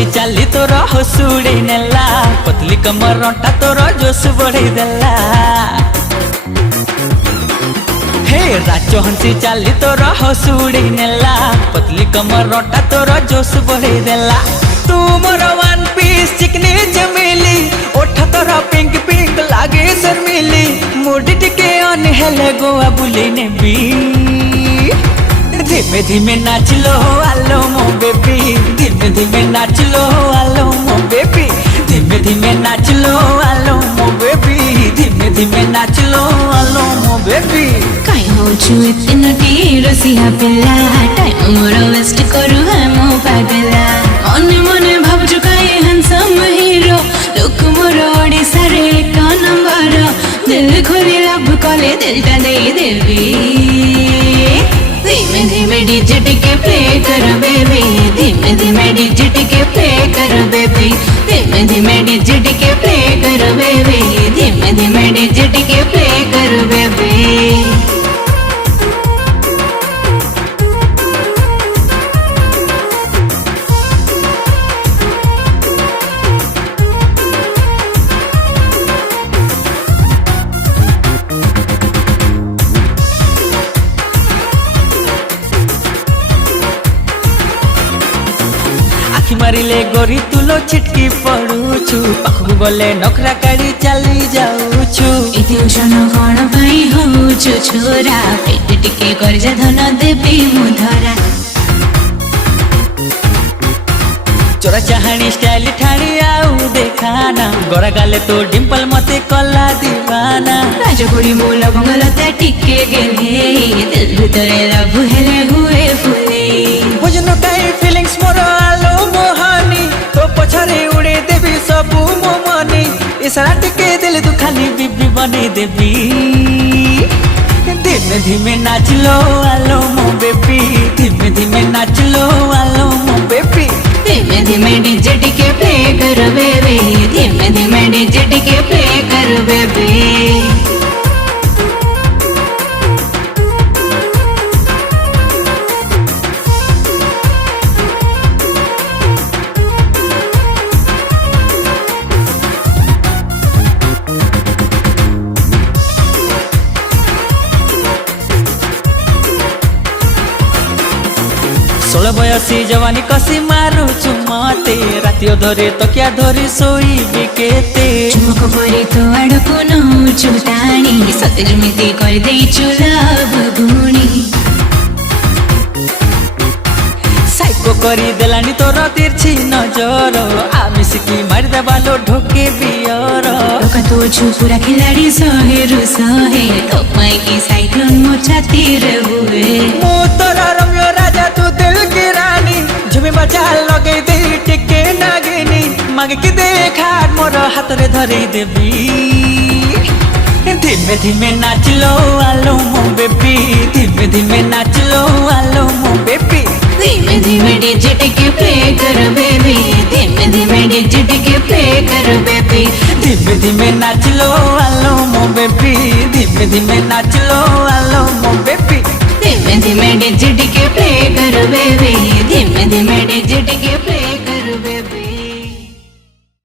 हंसी चाली तोर हसुड़े नेला पतली कमर रंटा तोर जोश बढ़े देला। हे राज हंसी चाली तोर हसुड़े नेला पतली कमर रंटा तोर जोश बढ़े देला। तू मोर वन पीस चिकनी चमेली ओठ तोर पिंक पिंक लागे शर्मिली मुड़ी टिके अनहेले गोवा बुले नेबी। धीमे धीमे नाच लो आलो मो बेबी धीमे धीमे नाच लो आलो मो बेबी धीमे धीमे नाच लो आलो मो बेबी धीमे धीमे नाच लो आलो मो बेबी। काई होछु इतनो रसिया पिला टाइम मोर वेस्ट करू है मो पागला मने मने भाबजु काई handsome hero look more Odisha रे एक नंबर दिल खोली लब कले दिलटा दे देवी। धीमे धीमे डीजे टिके प्ले कर बेबी धीमे धीमे डीजे टिके प्ले कर बेबी धीमे धीमे डीजे टिके प्ले कर बेबी धीमे धीमे डीजे टिके प्ले कर बेबी। मारिले गोरी तुलो छिटकी पड़ुछु पाखु गले नखरा काढ़ी चली जाउछु। इति उछन कोन भाई होछु छोरा पेट टिके करजा धन देबी मुधरा। चोरा चाहनी स्टाइल ठाणी आउ देखाना गोरा गाले तो डिंपल मते कला दीवाना। राजपुरी मूल बंगलता टिके गेले दिल भीतरे लव हेले हुए फुले बुझनो काई फीलिंग्स मोर आलो मोहानी तो पछरे उड़े देबी सबू मो मनी इशारा टिके दिल तू खाली बीबी बने देबी। धीमे धीमे नाच लो आलो मो बेबी धीमे धीमे नाच लो आलो मो बेबी धीमे धीमे डीजे टिके प्ले कर बेबी धीमे धीमे डीजे टिके प्ले कर बेबी। षोल बयसी जवानी कसी मारुछु मते रातियो धरे तकिया धरी सोई बिकेते। चुमक परी तो आड़को नहुछु टाणी सते जेमिति कर देइछु लव गुणी साइको करी देलानी तोर तिरछी नजर आमिसिकी मारि देबालो ढोके बियर। लोका तो छु पूरा खिलाड़ी सहेरु सहे टोपाई की साइक्लोन मो छाती रे हुए मो तोरा रम्यो राजा तू दिल की रानी झुमी मचा लगे दे टिके नागिनी मांगे की देखा मोर हाथ रे धरे देबी। धीमे धीमे नाच लो आलो मो बेबी धीमे धीमे नाच लो आलो मो बेबी धीमे धीमे डीजे टिके प्ले कर बेबी धीमे धीमे डीजे टिके प्ले कर बेबी धीमे धीमे नाच लो आलो मो बेबी धीमे धीमे नाच लो आलो मो बेबी धीमे धीमे डीजे टिके प्ले कर बेबी